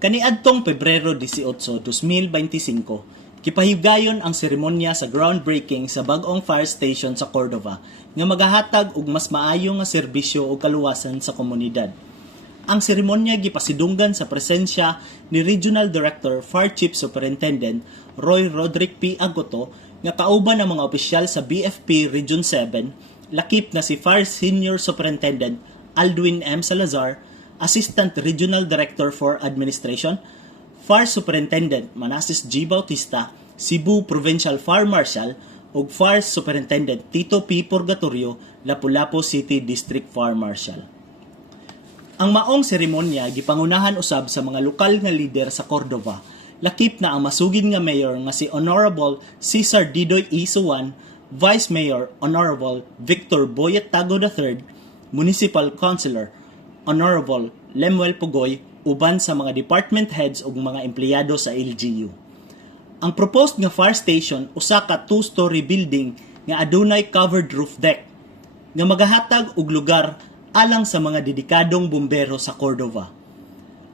Kaniadtong Pebrero 18, 2025, kipahigayon ang seremonya sa groundbreaking sa bag-ong fire station sa Cordova nga magahatag og mas maayo nga serbisyo o kaluwasan sa komunidad. Ang seremonya gipasidunggan sa presensya ni Regional Director Fire Chief Superintendent Roy Roderick P. Agoto nga kauban ng mga opisyal sa BFP Region 7, lakip na si Fire Senior Superintendent Aldwin M. Salazar, Assistant Regional Director for Administration, Fire Superintendent Manasseh G. Bautista, Cebu Provincial Fire Marshal, ug Fire Superintendent Tito P. Purgatorio, Lapu-Lapu City District Fire Marshal. Ang maong seremonya gipangunahan usab sa mga lokal nga lider sa Cordova, lakip na ang masugid nga mayor nga si Honorable Cesar Didoy E. Suwan, Vice Mayor Honorable Victor Boyet Tago III, Municipal Councilor Honorable Lemuel Pugoy, uban sa mga department heads ug mga empleyado sa LGU. Ang proposed nga fire station usa ka two-story building nga adunay covered roof deck nga magahatag og lugar alang sa mga dedikadong bumbero sa Cordova.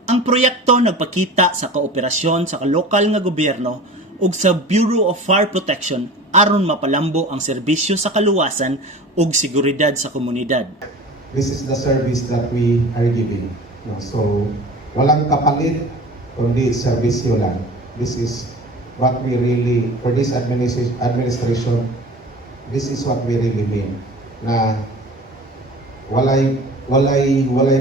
Ang proyekto nagpakita sa kooperasyon sa lokal nga gobyerno ug sa Bureau of Fire Protection aron mapalambo ang serbisyo sa kaluwasan ug seguridad sa komunidad. This is the service that we are giving. No? So, walang kapalit, kundi serbisyo lang. This is what we really, for this administration, this is what we really mean. Na walay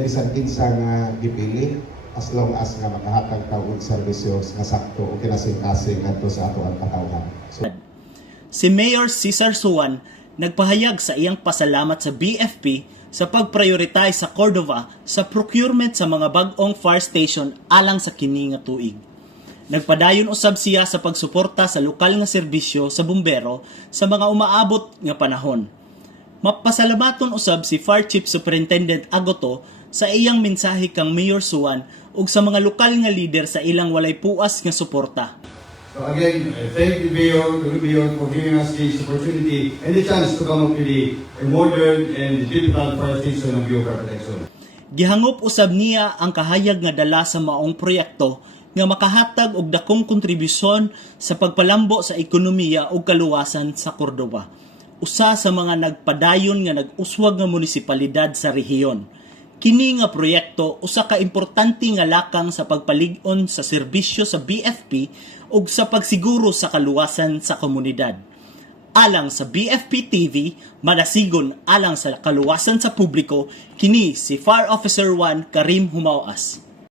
bisan kinsa nga gipili as long as nga makahatag ta og serbisyo nga sakto o kinasing-kasing ngadto sa ato ang katawhan. So, si Mayor Cesar Suwan nagpahayag sa iyang pasalamat sa BFP sa pag-prioritize sa Cordova sa procurement sa mga bag-ong fire station alang sa kini nga tuig. Nagpadayon usab siya sa pagsuporta sa lokal nga serbisyo sa bumbero sa mga umaabot nga panahon. Mapasalamaton usab si Fire Chief Superintendent Agoto sa iyang mensahe kang Mayor Suwan ug sa mga lokal nga leader sa ilang walay puas nga suporta. So again, thank you, Mayor, for giving us this opportunity and the chance to come up with a modern and digital fire station ng Bureau of Fire Protection. Gihangop usab niya ang kahayag nga dala sa maong proyekto nga makahatag og dakong kontribusyon sa pagpalambo sa ekonomiya ug kaluwasan sa Cordova, usa sa mga nagpadayon nga nag-uswag nga munisipalidad sa rehiyon. Kini nga proyekto usa ka importante nga lakang sa pagpalig-on sa serbisyo sa BFP ug sa pagsiguro sa kaluwasan sa komunidad. Alang sa BFP TV, manasigon alang sa kaluwasan sa publiko, kini si Fire Officer 1 Karim Humaoas.